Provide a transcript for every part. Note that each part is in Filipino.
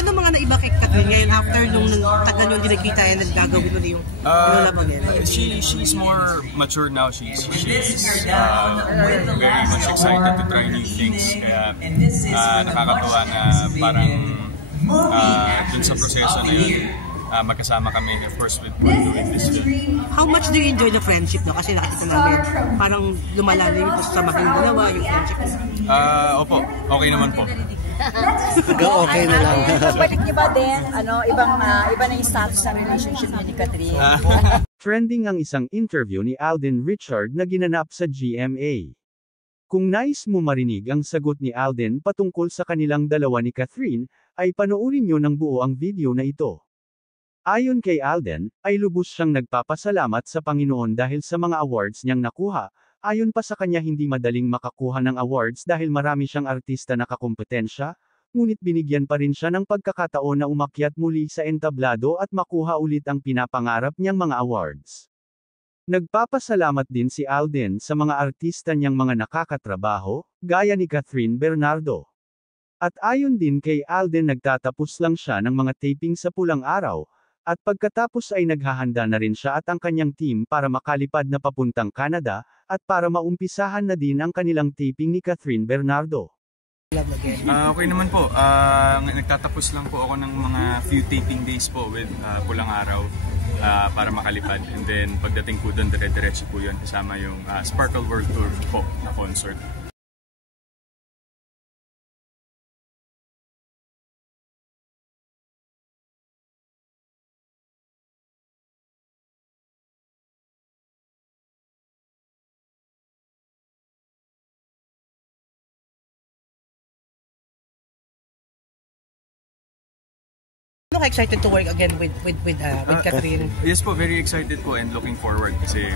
Ano mga naiba kay Catherine ngayon after nung tagal yung hindi nagkita yan, naggagawin ulit yung love again? She's more mature now. She's very much excited to try new things. Kaya nakakatuwa na parang dun sa proseso na yun, magkasama kami, of course, with doing this film. How much do you enjoy the friendship, no? Kasi nakita namin, parang lumalalim yung sa maging dalawa, yung friendship. Opo, okay naman po. Okay na lang. Balik niyo ba din, iba na yung status ng relationship ni Catherine? Trending ang isang interview ni Alden Richard na ginanap sa GMA. Kung nais mo marinig ang sagot ni Alden patungkol sa kanilang dalawa ni Catherine, ay panoorin nyo ng buo ang video na ito. Ayon kay Alden, ay lubos siyang nagpapasalamat sa Panginoon dahil sa mga awards niyang nakuha. Ayon pa sa kanya, hindi madaling makakuha ng awards dahil marami siyang artista na kakumpetensya, ngunit binigyan pa rin siya ng pagkakataon na umakyat muli sa entablado at makuha ulit ang pinapangarap niyang mga awards. Nagpapasalamat din si Alden sa mga artista niyang mga nakakatrabaho, gaya ni Catherine Bernardo. At ayon din kay Alden, nagtatapos lang siya ng mga taping sa Pulang Araw, at pagkatapos ay naghahanda na rin siya at ang kanyang team para makalipad na papuntang Canada, at para maumpisahan na din ang kanilang taping ni Catherine Bernardo. Okay naman po. Nagtatapos lang po ako ng mga few taping days po with Pulang Araw para makalipad. And then pagdating po doon, dire-diretso po yun kasama yung Sparkle World Tour po na concert. Ano ka excited to work again with Catherine? Yes po, very excited po and looking forward kasi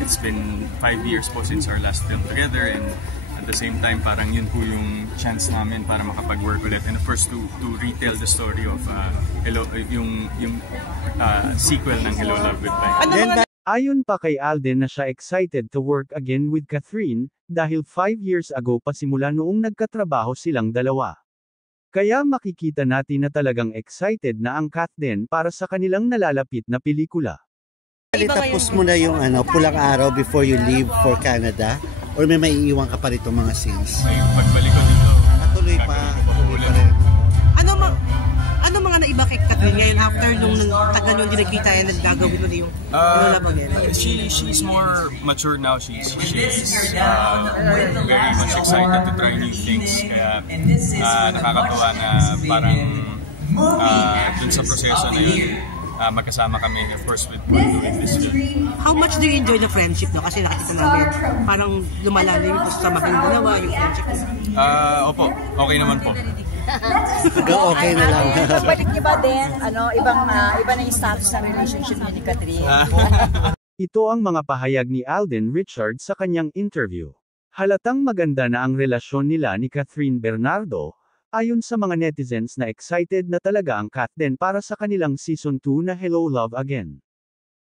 it's been 5 years po since our last film together, and at the same time parang yun po yung chance namin para makapag-work ulit, and of course to retell the story of yung sequel ng Hello Love Goodbye. Ayon pa kay Alden na siya excited to work again with Catherine, dahil 5 years ago pa simula noong nagkatrabaho silang dalawa. Kaya makikita natin na talagang excited na ang Catherine para sa kanilang nalalapit na pelikula. Tapos mo na yung Pulang Araw before you leave for Canada? Or may maiiwan ka pa rito mga scenes? May pagbalik ko dito. Tuloy pa rin. Ano mga naiba kay Catherine ngayon after nung tagal yung hindi nagkita yan, naggagawin ulit yung love again? She's more mature now. She's very much excited to try new things. Kaya nakakatuwa na parang dun sa proseso na yun, magkasama kami, of course, with doing this film. How much do you enjoy the friendship, no? Kasi nakita namin, parang lumalalim sa maging dalawa yung friendship. Opo, okay naman po. Okay na lang. Balik niyo ba din, iba na yung status ng relationship ni Catherine? Ito ang mga pahayag ni Alden Richard sa kanyang interview. Halatang maganda na ang relasyon nila ni Catherine Bernardo, ayon sa mga netizens na excited na talaga ang Catherine para sa kanilang Season 2 na Hello Love Again.